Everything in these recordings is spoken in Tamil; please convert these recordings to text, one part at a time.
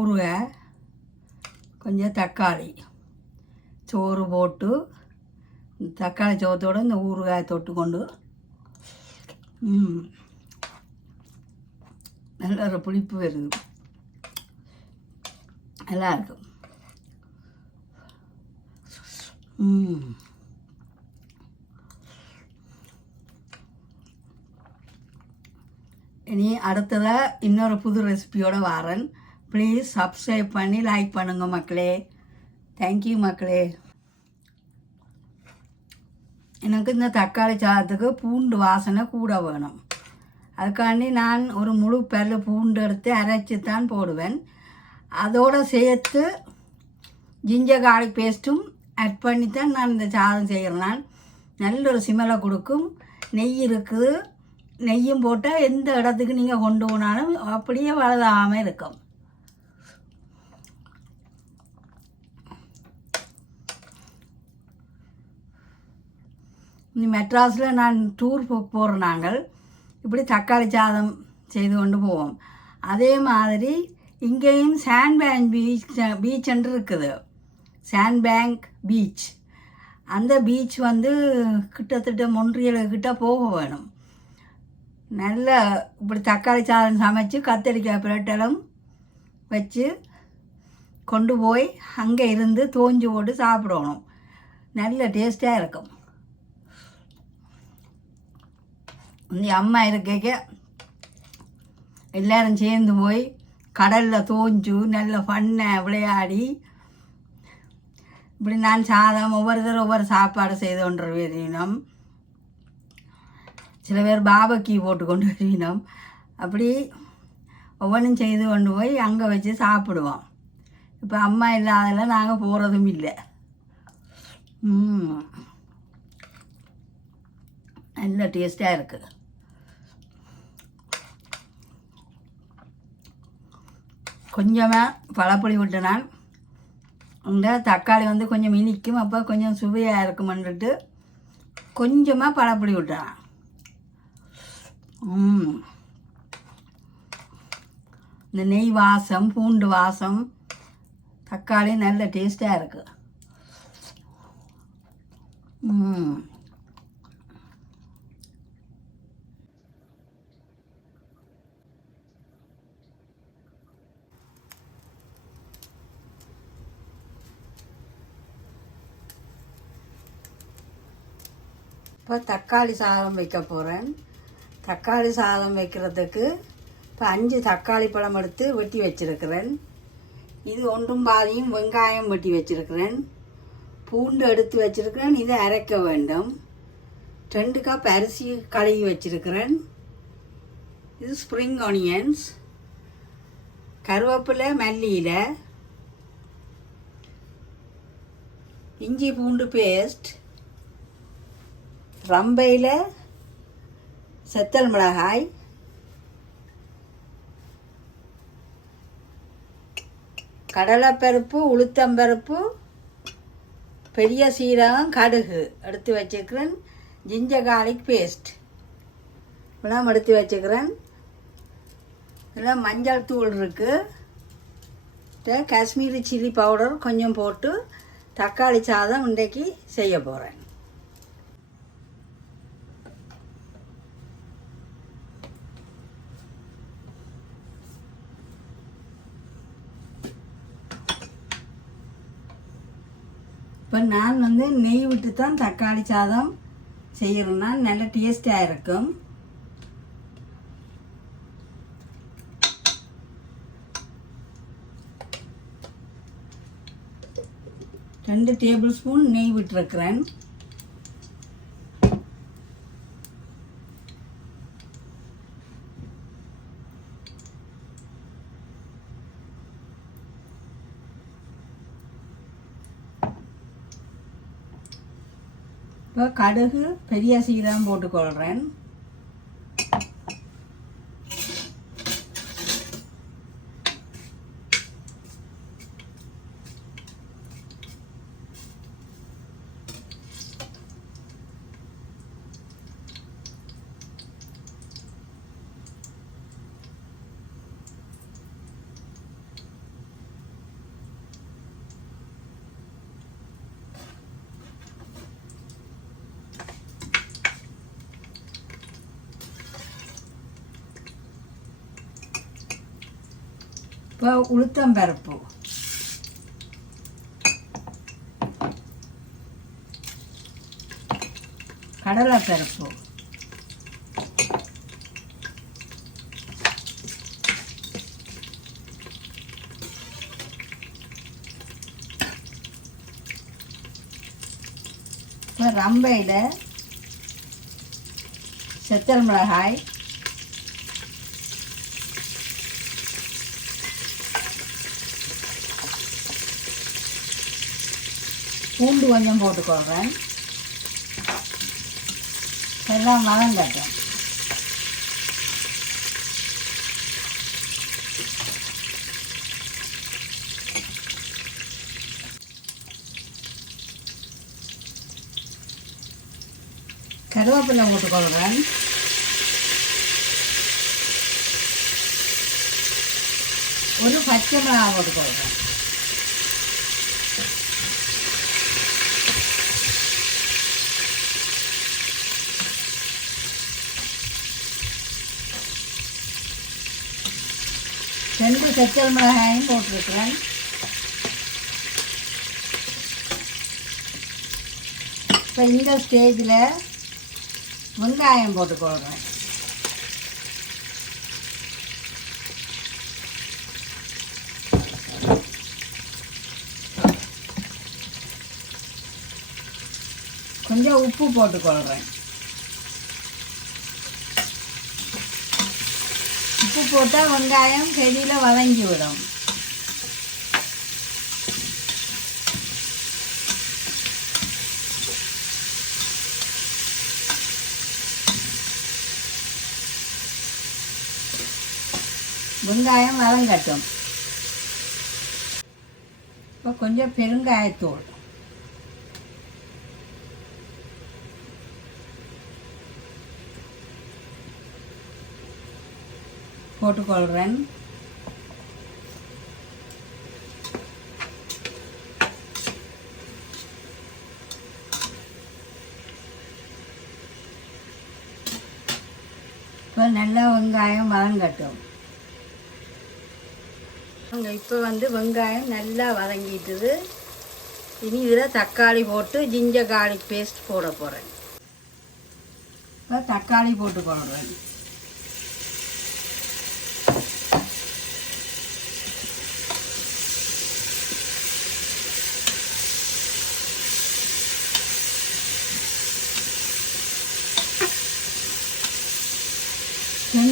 ஊறுகாய் கொஞ்சம் தக்காளி சோறு போட்டு தக்காளி சோத்தோடு இந்த ஊறுகாயை தொட்டுக்கொண்டு கொண்டு நல்ல ஒரு புளிப்பு வருது. நல்லா இருக்கும் இனி அடுத்ததாக இன்னொரு புது ரெசிபியோடு வரேன். ப்ளீஸ் சப்ஸ்கிரைப் பண்ணி லைக் பண்ணுங்க மக்களே. தேங்க்யூ மக்களே. எனக்கு இந்த தக்காளி சாதத்துக்கு பூண்டு வாசனை கூட வேணும். அதுக்காண்டி நான் ஒரு முழு பல்லு பூண்டு எடுத்து அரைச்சி தான் போடுவேன். அதோடு சேர்த்து ஜிஞ்சர் கார்லிக் பேஸ்ட்டும் ஆட் பண்ணி தான் நான் இந்த சாதம் செய்கிறேன் நான் நல்ல ஒரு சிமலை கொடுக்கும். நெய் இருக்குது. நெய்யும் போட்டால் எந்த இடத்துக்கு நீங்கள் கொண்டு போனாலும் அப்படியே வளராமல் இருக்கும். மெட்ராஸில் நான் டூர் போ போகிறோம் நாங்கள் இப்படி தக்காளி சாதம் செய்து கொண்டு போவோம். அதே மாதிரி இங்கேயும் சாண்ட்பேங்க் பீச் பீச் என்று இருக்குது. சாண்ட்பேங்க் பீச் அந்த பீச் வந்து கிட்டத்தட்ட மொன்றியல் கிட்ட போக வேணும். நல்ல இப்படி தக்காளி சாதம் சமைச்சு கத்தரிக்காய் பிரட்டலும் வச்சு கொண்டு போய் அங்கே இருந்து தோஞ்சு போட்டு சாப்பிடணும். நல்ல டேஸ்ட்டாக இருக்கும். இந்த அம்மா இருக்க எல்லாரும் சேர்ந்து போய் கடலில் தோஞ்சு நல்ல ஃபண்ணை விளையாடி இப்படி நான் சாதம் ஒவ்வொருத்தரும் ஒவ்வொரு சாப்பாடு செய்து கொண்டு வருவினோம் சில பேர் பாபக்கி போட்டு கொண்டு வருவினோம் அப்படி ஒவ்வொன்றும் செய்து கொண்டு போய் அங்கே வச்சு சாப்பிடுவோம். இப்போ அம்மா இல்லாதல நாங்கள் போகிறதும் இல்லை. நல்ல டேஸ்ட்டாக இருக்குது கொஞ்சமாக பழப்பொடி விட்டு நான் இந்த தக்காளி வந்து கொஞ்சம் இனிக்கும் அப்போ கொஞ்சம் சுவையாக இருக்குமென்னுட்டு கொஞ்சமாக பழப்பொடி விட்டுறான். இந்த நெய் வாசம் பூண்டு வாசம் தக்காளி நல்ல டேஸ்ட்டாக இருக்குது இப்போ தக்காளி சாதம் வைக்க போகிறேன் தக்காளி சாதம் வைக்கிறதுக்கு இப்போ அஞ்சு தக்காளி பழம் எடுத்து வெட்டி வச்சிருக்கிறேன். இது ஒன்றும் பாதியும் வெங்காயம் வெட்டி வச்சிருக்கிறேன். பூண்டு எடுத்து வச்சுருக்கிறேன். இதை அரைக்க வேண்டும். ரெண்டு கப் அரிசி கழுவி வச்சுருக்கிறேன். இது ஸ்ப்ரிங் ஆனியன்ஸ் கருவேப்பிலை மல்லியில். இஞ்சி பூண்டு பேஸ்ட் ரம்பையில் செத்தல் மிளகாய். கடலைப்பருப்பு உளுத்தம்பருப்பு பெரிய சீரகம் கடுகு எடுத்து வச்சுக்கிறேன். ஜிஞ்சர் கார்லிக் பேஸ்ட் இப்பெல்லாம் எடுத்து வச்சுக்கிறேன். இதில் மஞ்சள் தூள் இருக்குது காஷ்மீரி சில்லி பவுடர் கொஞ்சம் போட்டு தக்காளி சாதம் இன்றைக்கு செய்ய போகிறேன் இப்போ நான் வந்து நெய் விட்டு தான் தக்காளி சாதம் செய்கிறேன்னா நல்ல டேஸ்டாக இருக்கும். ரெண்டு டேபிள் ஸ்பூன் நெய் விட்டுருக்குறேன். இப்போ கடுகு பெரிய சீரகம் போட்டுக்கொள்கிறேன். இப்போ உளுத்தம் பருப்பு. கடலைப்பருப்பு. இப்போ ரம்பையில் செத்தல் மிளகாய். பூண்டு கொஞ்சம் போட்டுக்கொள்கிறேன் எல்லாம் வதங்கட்டும் கருவேப்பிலை போட்டுக்கொள்கிறேன் ஒரு பச்சை மிளகா போட்டுக்கொள்கிறேன் ரெண்டு செச்சல் மிளகாயும் போட்டிருக்கிறேன். இப்போ இந்த ஸ்டேஜில் வெங்காயம் போட்டுக்கொள்கிறேன் கொஞ்சம் உப்பு போட்டுக்கொள்கிறேன் உப்பு போட்டால் வெங்காயம் செடியில் வதங்கி விடும் வெங்காயம் வதங்கட்டும். இப்போ கொஞ்சம் பெருங்காயத்தூள். போட்டுக்கொள்கிறேன் இப்போ நல்லா வெங்காயம் வதங்கட்டும். இப்போ வந்து வெங்காயம் நல்லா வதங்கிட்டுது. இனி இதில் தக்காளி போட்டு ஜிஞ்சர் garlic பேஸ்ட் போட போகிறேன் இப்போ தக்காளி போட்டுக்கொள்கிறேன்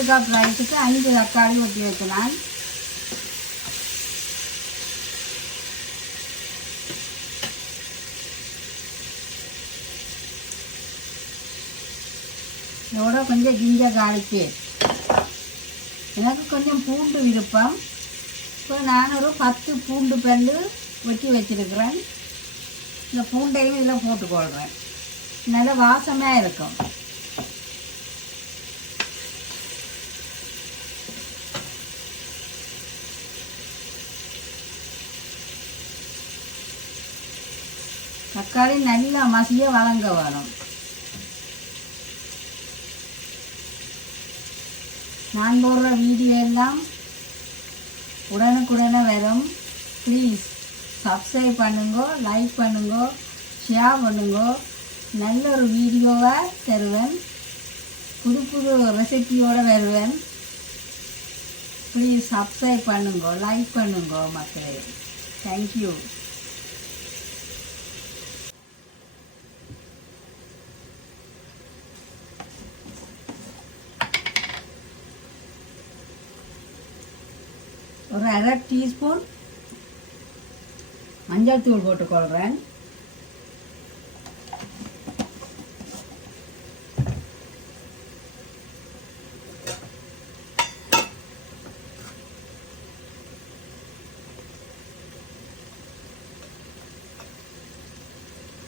ரெண்டு கப் ரைஸுக்கு அஞ்சு தக்காளி ஒட்டி வைக்கலாம் இதோட கொஞ்சம் ஜிஞ்சர் garlic. எனக்கு கொஞ்சம் பூண்டு விருப்பம். இப்போ நான் ஒரு பத்து பூண்டு பல்லு வெட்டி வச்சிருக்கிறேன். இந்த பூண்டையும் இதில் போட்டுக்கொள்கிறேன். நல்ல வாசமாக இருக்கும். தக்காளி நல்லா மசிய வளங்க வரும் நான் போடுற வீடியோ எல்லாம் உடனுக்குடனே வரும். ப்ளீஸ் சப்ஸ்கிரைப் பண்ணுங்க லைக் பண்ணுங்க ஷேர் பண்ணுங்க. நல்ல ஒரு வீடியோவை தருவேன். புது புது ரெசிபியோடு வருவேன். ப்ளீஸ் சப்ஸ்கிரைப் பண்ணுங்க லைக் பண்ணுங்க மக்களே. தேங்க்யூ ஒரு அரை டீஸ்பூன் மஞ்சள் தூள் போட்டுக்கொள்கிறேன்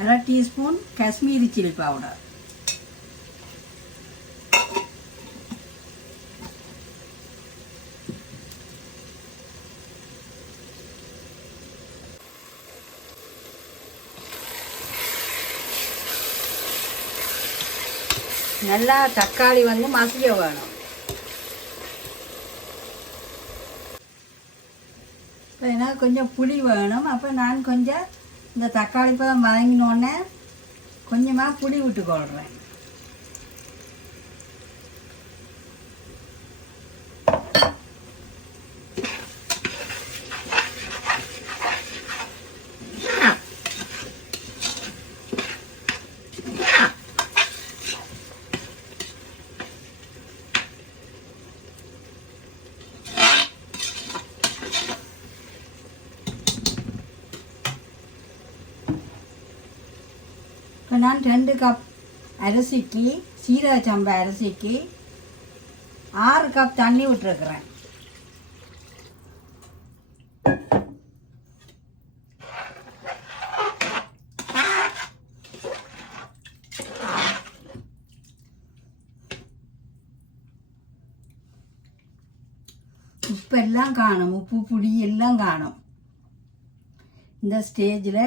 அரை டீஸ்பூன் காஷ்மீரி சில்லி பவுடர். நல்லா தக்காளி வந்து மசிய வேணும் இப்போ எனக்கு கொஞ்சம் புளி வேணும் அப்போ நான் கொஞ்சம் இந்த தக்காளி பழம் வதங்கினோடனே கொஞ்சமாக புளி விட்டுக்கொள்கிறேன் இப்போ நான் ரெண்டு கப் அரிசிக்கு சீரக சம்பா அரிசிக்கு ஆறு கப் தண்ணி விட்டுருக்குறேன். உப்பெல்லாம் காணும் உப்பு புளி எல்லாம் காணும். இந்த ஸ்டேஜில்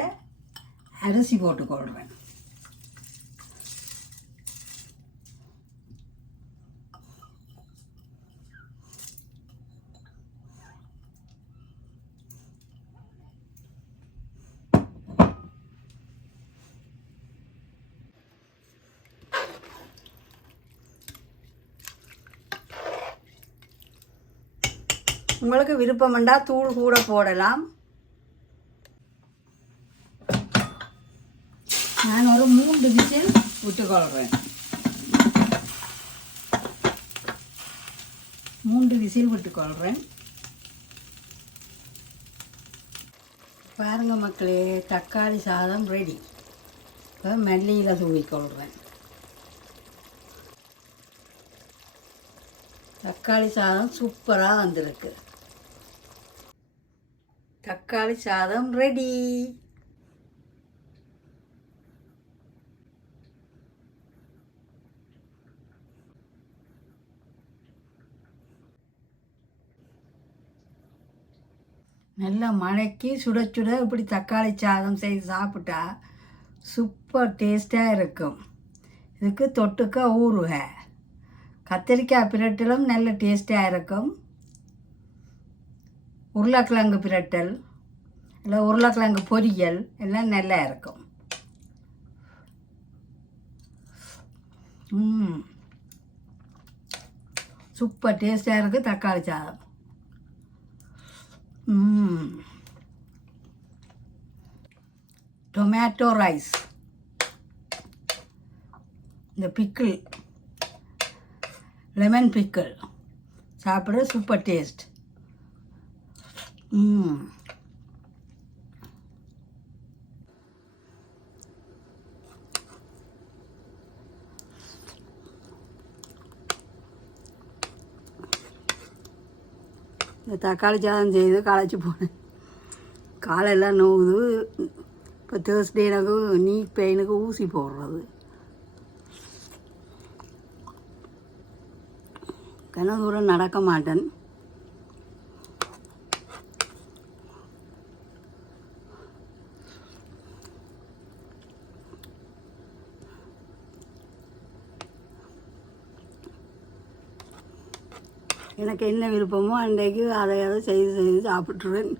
அரிசி போட்டுக்கொள்கிறேன் உங்களுக்கு விருப்பம்ண்டா தூள் கூட போடலாம். நான் ஒரு மூன்று விசில் விட்டுக்கொள்கிறேன் மூன்று விசில் விட்டுக்கொள்கிறேன் பாருங்க மக்களே தக்காளி சாதம் ரெடி இப்போ மல்லியில் தூவிக்கொள்கிறேன் தக்காளி சாதம் சூப்பராக வந்திருக்கு. தக்காளி சாதம் ரெடி நல்லா மழைக்கு சுட சுட இப்படி தக்காளி சாதம் செய்து சாப்பிட்டா சூப்பர் டேஸ்ட்டாக இருக்கும். இதுக்கு தொட்டுக்க ஊறுக கத்திரிக்காய் பிரட்டிலும் நல்ல டேஸ்ட்டாக இருக்கும். உருளைக்கிழங்கு பிரட்டல் இல்லை உருளைக்கிழங்கு பொரியல் எல்லாம் நல்லா இருக்கும். சூப்பர் டேஸ்ட்டாக இருக்குது தக்காளி சாதம். Tomato rice. இந்த பிக்கிள் லெமன் பிக்கிள். சாப்பிட சூப்பர் டேஸ்ட். இந்த தக்காளி சாதம் செய்து காலைச்சி போனேன். காலையெல்லாம் நோவுது இப்போ தேர்ஸ்டே எனக்கு நீ பெயினுக்கு ஊசி போடுறது. கன தூரம் நடக்க மாட்டேன். எனக்கு என்ன விருப்பமோ அன்றைக்கு அதை அதை செய்து செய்து சாப்பிட்ருவேன்